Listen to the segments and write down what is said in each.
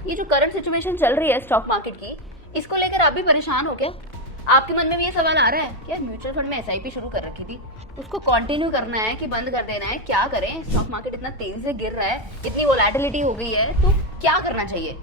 ये जो current situation चल रही है स्टॉक मार्केट की, इसको लेकर आप भी परेशान हो क्या? आपके मन में भी ये सवाल आ रहा है कि यार म्यूचुअल फंड में एसआईपी शुरू कर रखी थी, उसको कंटिन्यू करना है कि बंद कर देना है, क्या करें? स्टॉक मार्केट इतना तेजी से गिर रहा है, इतनी वोलेटिलिटी हो गई है, तो क्या करना चाहिए?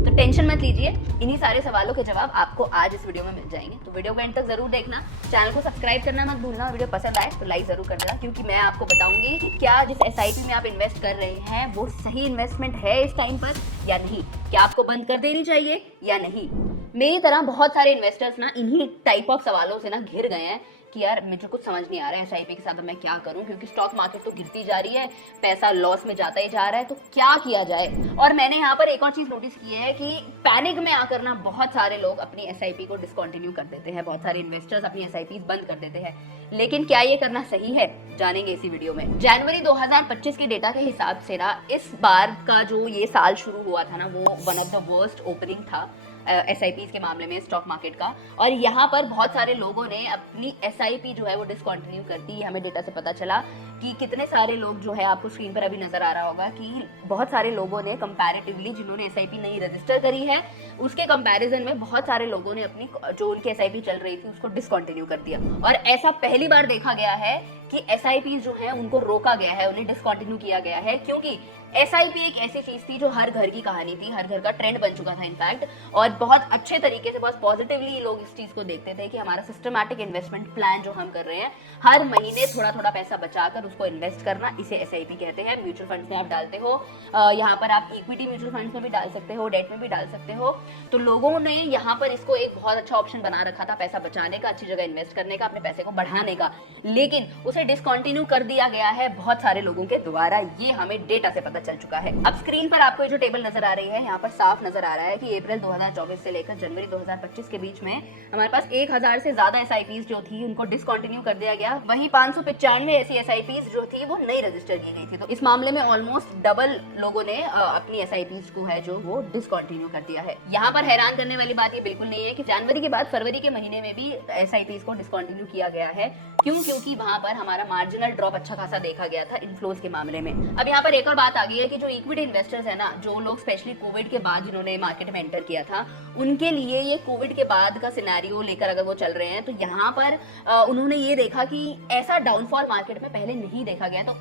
तो टेंशन मत लीजिए, इन्हीं सारे सवालों के जवाब आपको आज इस वीडियो में मिल जाएंगे। तो वीडियो को एंड तक जरूर देखना, चैनल को सब्सक्राइब करना मत भूलना, वीडियो पसंद आए तो लाइक जरूर कर देना, क्योंकि मैं आपको बताऊंगी कि क्या जिस एसआईपी में आप इन्वेस्ट कर रहे हैं वो सही इन्वेस्टमेंट है इस टाइम पर या नहीं, क्या आपको बंद कर देनी चाहिए या नहीं। मेरी तरह बहुत सारे इन्वेस्टर्स ना इन्हीं टाइप ऑफ सवालों से ना घिर गए हैं कि यार मुझे कुछ समझ नहीं आ रहा है एसआईपी के साथ मैं क्या करूं, क्योंकि स्टॉक मार्केट तो गिरती जा रही है, पैसा लॉस में जाता ही जा रहा है, तो क्या किया जाए। और मैंने यहाँ पर एक और चीज नोटिस की है कि पैनिक में आकर ना बहुत सारे लोग अपनी एसआईपी को डिसकंटिन्यू कर देते हैं, बहुत सारे इन्वेस्टर्स अपनी एसआईपी बंद कर देते हैं। लेकिन क्या ये करना सही है, जानेंगे इसी वीडियो में। जनवरी 2025 के डेटा के हिसाब से ना इस बार का जो ये साल शुरू हुआ था ना, वो one of the worst opening था एसआईपीज के मामले में स्टॉक मार्केट का। और यहाँ पर बहुत सारे लोगों ने अपनी एसआईपी जो है वो डिसकंटिन्यू कर दी। हमें डेटा से पता चला कि कितने सारे लोग जो है, आपको स्क्रीन पर अभी नजर आ रहा होगा कि बहुत सारे लोगों ने कंपैरेटिवली जिन्होंने एसआईपी नहीं रजिस्टर करी है उसके कंपैरिजन में बहुत सारे लोगों ने अपनी जो उनकी एसआईपी चल रही थी उसको डिसकंटिन्यू कर दिया। और ऐसा पहली बार देखा गया है कि एसआईपी जो है उनको रोका गया है, उन्हें डिसकंटिन्यू किया गया है, क्योंकि एसआईपी एक ऐसी चीज थी जो हर घर की कहानी थी, हर घर का ट्रेंड बन चुका था इनफैक्ट। और बहुत अच्छे तरीके से, बहुत पॉजिटिवली लोग इस चीज को देखते थे कि हमारा सिस्टमैटिक इन्वेस्टमेंट प्लान जो हम कर रहे हैं, हर महीने थोड़ा थोड़ा पैसा बचाकर उसको इन्वेस्ट करना, इसे एसआईपी कहते हैं। म्यूचुअल फंड्स में आप डालते हो, यहाँ पर आप इक्विटी म्यूचुअल फंड्स में भी डाल सकते हो, डेट में भी डाल सकते हो। तो लोगों ने यहाँ पर इसको एक बहुत अच्छा ऑप्शन बना रखा था पैसा बचाने का, अच्छी जगह इन्वेस्ट करने का, अपने पैसे को बढ़ाने का, लेकिन उसे डिसकंटिन्यू कर दिया गया है बहुत सारे लोगों के द्वारा। ये हमें डेटा से पता चल चुका है। अब स्क्रीन पर आपको जो टेबल नजर आ रही है, यहाँ पर साफ नजर आ रहा है कि अप्रैल 2024 से लेकर जनवरी 2025 के बीच में हमारे पास 1000 से ज्यादा एसआईपीज जो थी उनको डिसकंटिन्यू कर दिया गया। वहीं 595 ऐसी एसआईपीज जो थी वो नई रजिस्टर की गई थी। तो इस मामले में ऑलमोस्ट डबल लोगों ने अपनी एसआईपीज को है जो वो डिसकंटिन्यू कर दिया है। यहाँ पर हैरान करने वाली बात ये बिल्कुल नहीं है कि जनवरी के बाद फरवरी के महीने में भी एसआईपीज को डिसकंटिन्यू किया गया है। क्यों? क्योंकि वहां पर हमारा मार्जिनल ड्रॉप अच्छा खासा देखा गया था इनफ्लोज के मामले में। अब यहाँ पर एक और बात आ गई है कि जो इक्विटी इन्वेस्टर्स है ना, जो लोग स्पेशली कोविड के बाद जिन्होंने मार्केट में एंटर किया था, उनके लिए ये कोविड के बाद का सिनेरियो लेकर अगर वो चल रहे हैं, तो यहाँ पर उन्होंने ये देखा कि ऐसा डाउनफॉल मार्केट में पहले नहीं देखा गया, तो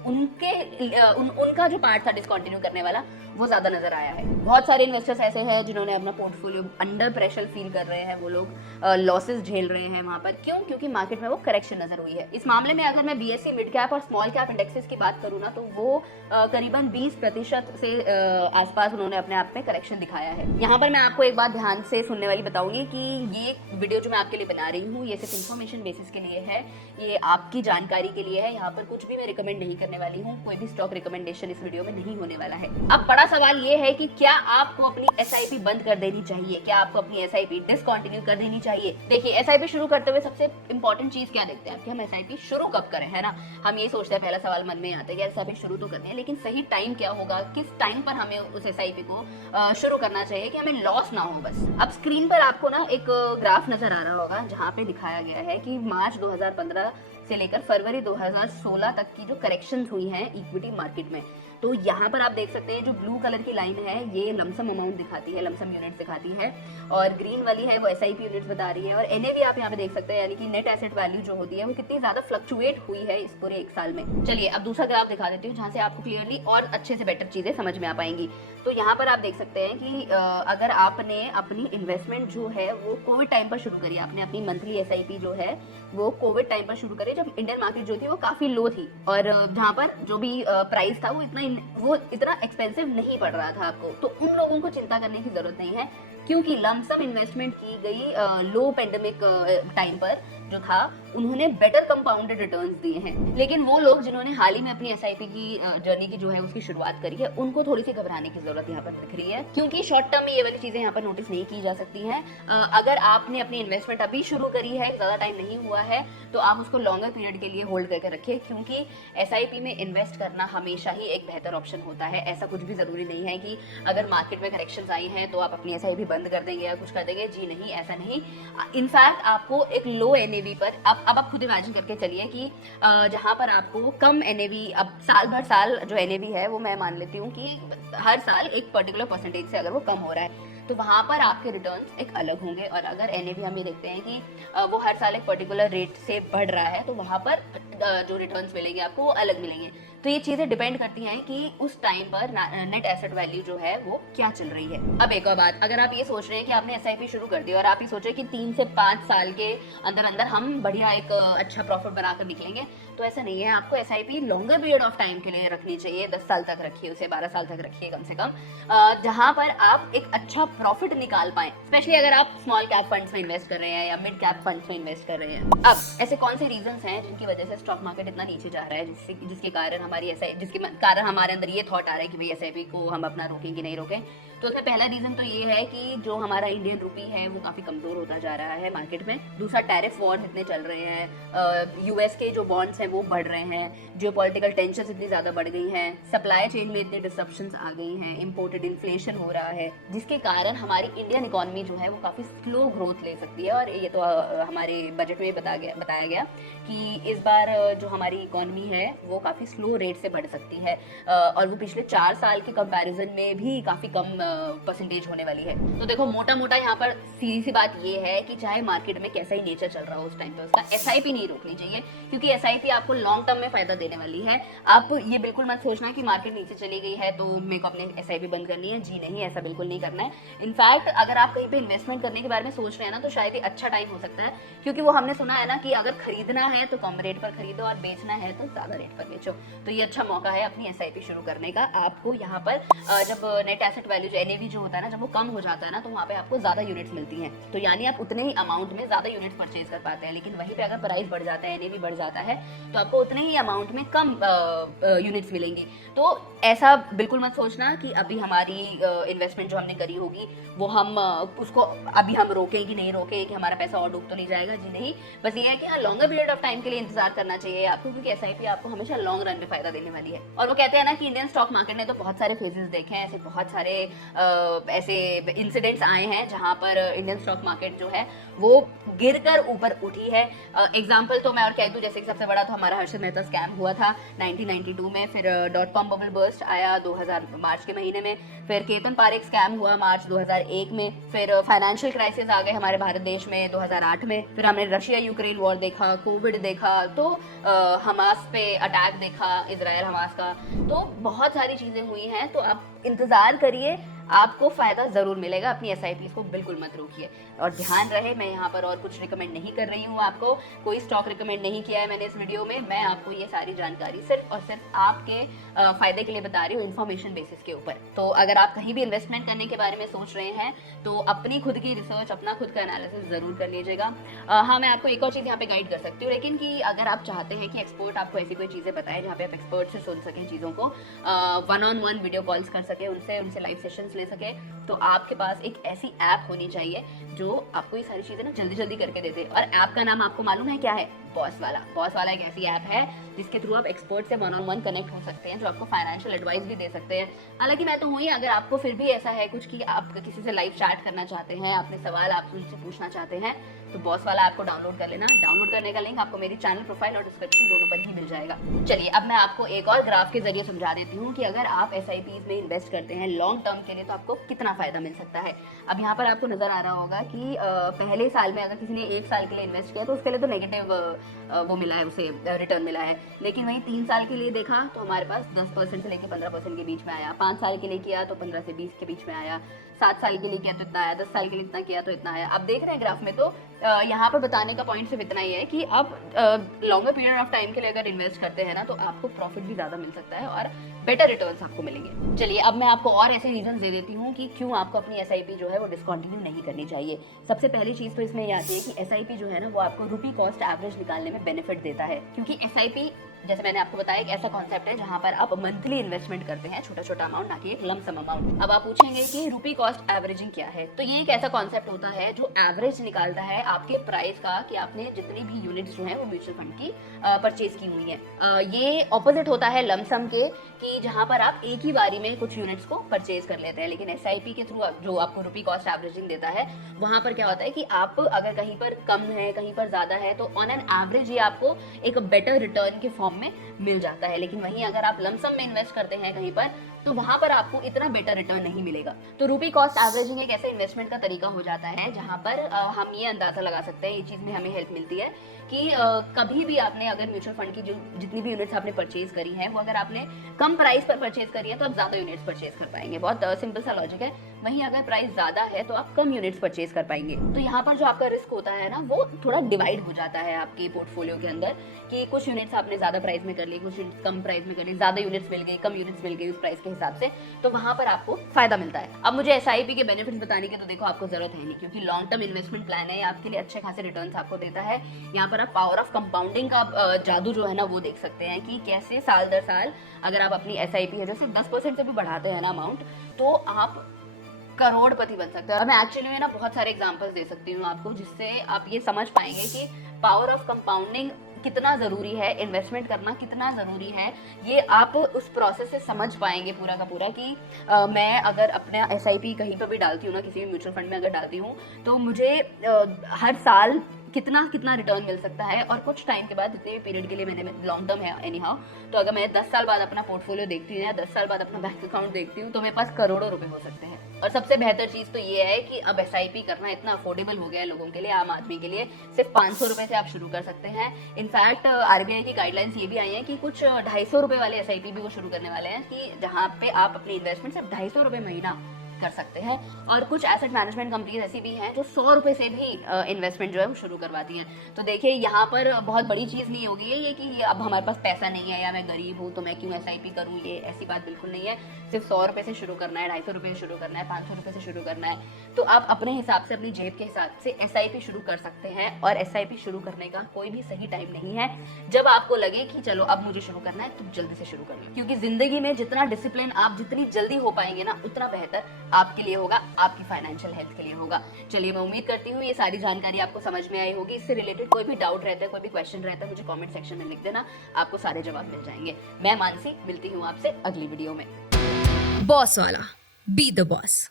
उनका जो पार्ट था डिसकंटिन्यू करने वाला वो ज्यादा नजर आया है। बहुत सारे इन्वेस्टर्स ऐसे हैं जिन्होंने अपना पोर्टफोलियो अंडर प्रेशर फील कर रहे हैं, वो लोग लॉसेस झेल रहे हैं वहां पर। क्यों? क्योंकि मार्केट में वो करेक्शन नजर हुई है। इस मामले में अगर मैं बीएसई मिड कैप और स्मॉल कैप इंडेक्सेस की बात करूँ ना, तो वो करीबन 20% से आसपास उन्होंने अपने आप में करेक्शन दिखाया है। यहाँ पर मैं आपको एक बात ध्यान से सुनने वाली बताऊंगी कि ये वीडियो जो मैं आपके लिए बना रही हूँ ये सिर्फ इन्फॉर्मेशन बेसिस के लिए है, ये आपकी जानकारी के लिए है। यहाँ पर कुछ भी मैं रिकमेंड नहीं करने वाली हूँ, कोई भी स्टॉक रिकमेंडेशन इस वीडियो में नहीं होने वाला है। अब बड़ा सवाल ये है कि क्या आपको अपनी एसआईपी बंद कर देनी चाहिए, क्या आपको अपनी एसआईपी डिसकंटिन्यू कर देनी चाहिए? देखिए, एसआईपी शुरू करते हुए सबसे इंपॉर्टेंट चीज क्या देखते हैं कि हम एसआईपी शुरू कब करें, है ना। हम ये सोचते हैं, पहला सवाल मन में आता है कि एसआईपी शुरू तो करनी है, लेकिन सही टाइम क्या होगा, किस टाइम पर हमें उस एसआईपी को शुरू करना चाहिए कि हमें लॉस ना हो बस। अब स्क्रीन पर आपको ना एक ग्राफ नजर आ रहा होगा जहाँ पे दिखाया गया है कि मार्च 2015 से लेकर फरवरी 2016 तक की जो करेक्शंस हुई हैं इक्विटी मार्केट में। तो यहाँ पर आप देख सकते हैं जो ब्लू कलर की लाइन है ये लमसम अमाउंट दिखाती है, लमसम यूनिट्स दिखाती है, और ग्रीन वाली है वो एसआईपी यूनिट्स बता रही है, और एनएवी आप यहाँ पे देख सकते हैं, यानी कि नेट एसेट वैल्यू जो होती है वो कितनी ज्यादा फ्लक्चुएट हुई है इस पूरे एक साल में। चलिए अब दूसरा ग्राफ दिखा देती हूँ जहाँ से आपको क्लियरली और अच्छे से बेटर चीजें समझ में आ पाएंगी। तो यहाँ पर आप देख सकते हैं कि अगर आपने अपनी इन्वेस्टमेंट जो है वो कोविड टाइम पर शुरू करी, आपने अपनी मंथली एसआईपी जो है वो कोविड टाइम पर शुरू करी जब इंडियन मार्केट जो थी वो काफी लो थी, और जहाँ पर जो भी प्राइस था वो इतना एक्सपेंसिव नहीं पड़ रहा था आपको। तो उन लोगों को चिंता करने की जरूरत नहीं है, क्योंकि लमसम इन्वेस्टमेंट की गई लो पेंडेमिक टाइम पर जो था उन्होंने बेटर कंपाउंडेड रिटर्न्स दिए हैं। लेकिन वो लोग जिन्होंने हाल ही में अपनी एसआईपी की जर्नी की जो है उसकी शुरुआत करी है, उनको थोड़ी सी घबराने की जरूरत यहाँ पर दिख रही है, क्योंकि शॉर्ट टर्म में ये वाली चीजें यहाँ पर नोटिस नहीं की जा सकती हैं। अगर आपने अपनी इन्वेस्टमेंट अभी शुरू करी है, ज्यादा टाइम नहीं हुआ है, तो आप उसको लॉन्गर पीरियड के लिए होल्ड करके रखिए, क्योंकि एसआईपी में इन्वेस्ट करना हमेशा ही एक बेहतर ऑप्शन होता है। ऐसा कुछ भी जरूरी नहीं है कि अगर मार्केट में करेक्शन आई हैं तो आप अपनी एसआईपी बंद कर देंगे या कुछ कर देंगे। जी नहीं, ऐसा नहीं। इनफैक्ट आपको एक लो एनएवी NAV पर अब आप खुद इमेजिन करके चलिए कि जहाँ पर आपको कम NAV, अब साल भर साल जो NAV है वो मैं मान लेती हूँ कि हर साल एक पर्टिकुलर परसेंटेज से अगर वो कम हो रहा है तो वहाँ पर आपके रिटर्न्स एक अलग होंगे। और अगर NAV हम ये देखते हैं कि वो हर साल एक पर्टिकुलर रेट से बढ़ रहा है तो वहाँ पर जो रिटर्न्स मिलेंगे आपको वो अलग मिलेंगे। तो ये चीज़ें डिपेंड करती हैं कि उस टाइम पर नेट एसेट वैल्यू जो है वो क्या चल रही है। अब एक और बात, अगर आप ये सोच रहे हैं कि आपने SIP शुरू कर दी और आप ये सोच रहे हैं कि 3 से 5 साल के अंदर अंदर हम बढ़िया एक अच्छा प्रॉफिट बनाकर निकलेंगे, तो ऐसा नहीं है। आपको SIP longer period of time के लिए रखनी चाहिए। 10 साल तक रखिए उसे, 12 साल तक रखिए कम से कम, जहां पर आप एक अच्छा प्रॉफिट निकाल पाएं। स्पेशली अगर आप स्मॉल कैप फंड्स में इन्वेस्ट कर रहे हैं या मिड कैप फंड्स में इन्वेस्ट कर रहे हैं। अब ऐसे कौन से रीजंस हैं जिनकी वजह से स्टॉक मार्केट इतना नीचे जा रहा है, जिसके कारण हमारे अंदर ये थॉट आ रहा है कि भाई SIP को हम अपना रोकें कि नहीं रोकें। तो उसका पहला रीजन तो ये है कि जो हमारा इंडियन रुपी है वो काफी कमजोर होता जा रहा है मार्केट में। दूसरा, टैरिफ वॉर इतने चल रहे हैं, US के जो बॉन्ड्स हैं वो बढ़ रहे हैं, जियोपॉलिटिकल टेंशन इतनी ज्यादा बढ़ गई हैं, सप्लाई चेन में इतनी डिसरप्शंस आ गई हैं, इंपोर्टेड इन्फ्लेशन हो रहा है, जिसके कारण हमारी इंडियन इकोनॉमी जो है वो काफी स्लो ग्रोथ ले सकती है। और ये तो हमारे बजट में बताया गया कि इस बार जो हमारी इकोनॉमी है वो काफी स्लो रेट से बढ़ सकती है और वो पिछले 4 साल के कंपैरिजन में भी काफी कम परसेंटेज होने वाली है। तो देखो, मोटा मोटा यहाँ पर सीधी सी बात ये है कि चाहे मार्केट में कैसा ही नेचर चल रहा हो उस टाइम पे उसका SIP नहीं रोकनी चाहिए, क्योंकि SIP आपको लॉन्ग टर्म में फायदा देने वाली है। आप ये बिल्कुल मत सोचना कि मार्केट नीचे चली गई है तो मेरे को अपने SIP बंद करनी है। जी नहीं, ऐसा बिल्कुल नहीं करना है। इनफैक्ट अगर आप कहीं पे इन्वेस्टमेंट करने के बारे में सोच रहे हैं ना, तो शायद ये अच्छा टाइम हो सकता है, क्योंकि वो हमने सुना है ना कि अगर खरीदना है तो कम रेट पर खरीदो और बेचना है तो ज्यादा रेट पर बेचो। तो ये अच्छा मौका है अपनी SIP शुरू करने का। आपको यहाँ पर जब नेट एसेट वैल्यू जो NAV जो होता है ना, जब वो कम हो जाता है ना, तो वहाँ पे आपको ज्यादा यूनिट्स मिलती हैं। तो यानी आप उतने ही अमाउंट में ज्यादा यूनिट्स परचेज कर पाते हैं। लेकिन वहीं पे अगर प्राइस बढ़ जाता है, NAV बढ़ जाता है, तो आपको उतने ही अमाउंट में कम यूनिट्स मिलेंगी। तो ऐसा बिल्कुल मत सोचना कि अभी हमारी इन्वेस्टमेंट जो हमने करी होगी वो हम उसको अभी हम रोकें कि नहीं रोकें, कि हमारा पैसा और डूब तो नहीं जाएगा। जी नहीं, बस ये है कि हाँ, लॉन्गर पीरियड ऑफ टाइम के लिए इंतजार करना चाहिए आपको, क्योंकि SIP आपको हमेशा लॉन्ग रन में फायदा देने वाली है। और वो कहते हैं ना कि इंडियन स्टॉक मार्केट ने तो बहुत सारे फेजेस देखे हैं, ऐसे बहुत सारे ऐसे इंसिडेंट्स आए हैं जहां पर इंडियन स्टॉक मार्केट जो है वो गिरकर ऊपर उठी है। एग्जांपल तो मैं और कह दूं, जैसे कि सबसे बड़ा तो हमारा हर्षद मेहता स्कैम हुआ था 1992 में, फिर .com बबल बर्स्ट आया 2000 मार्च के महीने में, फिर केतन पारेख स्कैम हुआ मार्च 2001 में, फिर फाइनेंशियल क्राइसिस आ गए हमारे भारत देश में 2008 में, फिर हमने रशिया यूक्रेन वॉर देखा, कोविड देखा, तो हमास पे अटैक देखा, इजराइल हमास का। तो बहुत सारी चीजें हुई हैं। तो आप इंतजार करिए, आपको फायदा जरूर मिलेगा। अपनी SIP को बिल्कुल मत रोकिए। और ध्यान रहे, मैं यहाँ पर और कुछ रिकमेंड नहीं कर रही हूँ, आपको कोई स्टॉक रिकमेंड नहीं किया है मैंने इस वीडियो में। मैं आपको ये सारी जानकारी सिर्फ और सिर्फ आपके फायदे के लिए बता रही हूँ, इन्फॉर्मेशन बेसिस के ऊपर। तो अगर आप कहीं भी इन्वेस्टमेंट करने के बारे में सोच रहे हैं तो अपनी खुद की रिसर्च, अपना खुद का एनालिसिस जरूर कर लीजिएगा। हाँ, मैं आपको एक और चीज़ यहाँ पे गाइड कर सकती हूँ, लेकिन कि अगर आप चाहते हैं कि एक्सपर्ट आपको ऐसी कोई चीज़ें बताए जहाँ पे आप एक्सपर्ट से सुन सकें चीज़ों को, 1-on-1 वीडियो कॉल्स कर सके उनसे लाइव सेशंस ले सके, तो आपके पास एक ऐसी ऐप होनी चाहिए जो आपको ये सारी चीजें ना जल्दी जल्दी करके दे दे। और ऐप का नाम आपको मालूम है क्या है? बॉस वाला एक ऐसी ऐप है जिसके थ्रू आप एक्सपर्ट से 1-on-1 कनेक्ट हो सकते हैं, जो आपको फाइनेंशियल एडवाइस भी दे सकते हैं। हालांकि मैं तो हूँ ही, अगर आपको फिर भी ऐसा है कुछ कि आप किसी से लाइव चैट करना चाहते हैं, अपने सवाल आप उनसे पूछना चाहते हैं, तो बॉस वाला ऐप को डाउनलोड कर लेना। डाउनलोड करने का लिंक आपको मेरी चैनल प्रोफाइल और डिस्क्रिप्शन दोनों पर ही मिल जाएगा। चलिए, अब मैं आपको एक और ग्राफ के जरिए समझा देती हूँ कि अगर आप SIPs में इन्वेस्ट करते हैं लॉन्ग टर्म के लिए तो आपको कितना फायदा मिल सकता है। अब यहाँ पर आपको नजर आ रहा होगा कि पहले साल में अगर किसी ने 1 साल के लिए इन्वेस्ट किया तो उसके लिए तो नेगेटिव वो मिला है, उसे रिटर्न मिला है। लेकिन वहीं 3 साल के लिए देखा तो हमारे पास 10% से लेकर 15% के बीच में आया। 5 साल के लिए किया तो 15 से 20 के बीच में आया। 7 साल के लिए किया तो इतना आया। 10 साल के लिए इतना किया तो इतना आया। अब देख रहे हैं ग्राफ में, तो यहाँ पर बताने का पॉइंट सिर्फ इतना ही है कि आप लॉन्गर पीरियड ऑफ टाइम के लिए अगर इन्वेस्ट करते हैं ना, तो आपको प्रॉफिट भी ज्यादा मिल सकता है और बेटर रिटर्न्स आपको मिलेंगे। चलिए, अब मैं आपको और ऐसे रीजन दे देती हूँ कि क्यों आपको अपनी SIP जो है वो डिसकंटिन्यू नहीं करनी चाहिए। सबसे पहली चीज तो इसमें ये आती है कि SIP जो है ना वो आपको रुपी कॉस्ट एवरेज निकालने में बेनिफिट देता है, क्योंकि SIP जैसे मैंने आपको बताया, एक ऐसा कॉन्सेप्ट है जहां पर आप मंथली इन्वेस्टमेंट करते हैं, छोटा छोटा अमाउंट, ना कि एक लम सम अमाउंट। अब आप पूछेंगे कि रुपी कॉस्ट एवरेजिंग क्या है, तो ये एक ऐसा कॉन्सेप्ट होता है जो एवरेज निकालता है आपके प्राइस का, कि आपने जितनी भी यूनिट्स जो है वो म्यूचुअल फंड की परचेज की हुई है। ये ऑपोजिट होता है लमसम के, कि जहां पर आप एक ही बारी में कुछ यूनिट्स को परचेज कर लेते हैं। लेकिन एसआईपी के थ्रू जो आपको रुपी कॉस्ट एवरेजिंग देता है, वहां पर क्या होता है कि आप अगर कहीं पर कम है, कहीं पर ज्यादा है, तो ऑन एन एवरेज ये आपको एक बेटर रिटर्न के फॉर्म में मिल जाता है। लेकिन वहीं अगर आप लमसम में इन्वेस्ट करते हैं कहीं पर, तो वहां पर आपको इतना बेटर रिटर्न नहीं मिलेगा। तो रुपी कॉस्ट एवरेजिंग एक ऐसे इन्वेस्टमेंट का तरीका हो जाता है जहां पर हम ये अंदाजा लगा सकते हैं, ये चीज में हमें हेल्प मिलती है कि कभी भी आपने अगर म्यूचुअल फंड की जो जितनी भी यूनिट्स आपने परचेज करी हैं, वो अगर आपने कम प्राइस पर परचेज करी है तो आप ज्यादा यूनिट्स परचेज कर पाएंगे। बहुत सिंपल सा लॉजिक है। वहीं अगर प्राइस ज्यादा है तो आप कम यूनिट्स परचेज कर पाएंगे। तो यहाँ पर जो आपका रिस्क होता है ना, वो थोड़ा डिवाइड हो जाता है आपके पोर्टफोलियो के अंदर, कि कुछ यूनिट्स आपने ज्यादा प्राइस में कर ली, कुछ यूनिट्स कम प्राइस में कर ली, ज्यादा यूनिट्स मिल गई, कम यूनिट्स मिल गई उस प्राइस के हिसाब से, तो वहां पर आपको फायदा मिलता है। अब मुझे एसआईपी के बेनिफिट्स बताने की तो देखो आपको जरूरत है नहीं, क्योंकि लॉन्ग टर्म इन्वेस्टमेंट प्लान है, आपके लिए अच्छे खासे रिटर्न्स आपको देता है। यहाँ पर आप पावर ऑफ कंपाउंडिंग का जादू जो है ना वो देख सकते हैं, कि कैसे साल दर साल अगर आप अपनी एसआईपी है जैसे 10% से भी बढ़ाते हैं ना अमाउंट, तो आप करोड़पति बन सकते हैं। और मैं एक्चुअली में ना बहुत सारे एग्जांपल्स दे सकती हूँ आपको, जिससे आप ये समझ पाएंगे कि पावर ऑफ कंपाउंडिंग कितना जरूरी है, इन्वेस्टमेंट करना कितना जरूरी है। ये आप उस प्रोसेस से समझ पाएंगे पूरा का पूरा, कि मैं अगर अपना एसआईपी कहीं पर भी डालती हूँ ना, किसी भी म्यूचुअल फंड में अगर डालती हूँ, तो मुझे हर साल कितना कितना रिटर्न मिल सकता है। और कुछ टाइम के बाद, जितने भी पीरियड के लिए मैंने लॉन्ग टर्म है एनी हाउ, तो अगर मैं 10 साल बाद अपना पोर्टफोलियो देखती हूँ या 10 साल बाद अपना बैंक अकाउंट देखती हूँ, तो मेरे पास करोड़ों रुपए हो सकते हैं। और सबसे बेहतर चीज तो ये है कि अब एसआईपी करना इतना अफोर्डेबल हो गया है लोगों के लिए, आम आदमी के लिए। सिर्फ 500 रुपए से आप शुरू कर सकते हैं। इनफैक्ट आरबीआई की गाइडलाइंस ये भी आई है कि कुछ 250 रुपए वाले एसआईपी भी वो शुरू करने वाले हैं, कि जहाँ पे आप अपनी इन्वेस्टमेंट सिर्फ 250 रुपए महीना कर सकते हैं। और कुछ एसेट मैनेजमेंट कंपनीज ऐसी भी हैं जो 100 रुपए से भी इन्वेस्टमेंट जो है वो शुरू करवाती हैं। तो देखिए, यहाँ पर बहुत बड़ी चीज़ नहीं होगी ये कि अब हमारे पास पैसा नहीं है या मैं गरीब हूँ तो मैं क्यों एसआईपी करूँ, ये ऐसी बात बिल्कुल नहीं है। सिर्फ 100 रुपए से शुरू करना है, 250 रुपए से शुरू करना है, 500 रुपए से शुरू करना है, तो आप अपने हिसाब से, अपनी जेब के हिसाब से एसआईपी शुरू कर सकते हैं। और एसआईपी शुरू करने का कोई भी सही टाइम नहीं है। जब आपको लगे कि चलो अब मुझे शुरू करना है, तो जल्दी से शुरू करिए, क्योंकि जिंदगी में जितना डिसिप्लिन आप जितनी जल्दी हो पाएंगे ना, उतना बेहतर आपके लिए होगा, आपकी फाइनेंशियल हेल्थ के लिए होगा। चलिए, मैं उम्मीद करती हूँ ये सारी जानकारी आपको समझ में आई होगी। इससे रिलेटेड कोई भी डाउट रहता है, कोई भी क्वेश्चन रहता है, मुझे कमेंट सेक्शन में लिख देना, आपको सारे जवाब मिल जाएंगे। मैं मानसी, मिलती हूँ आपसे अगली वीडियो में। बॉस वाला, बी द बॉस।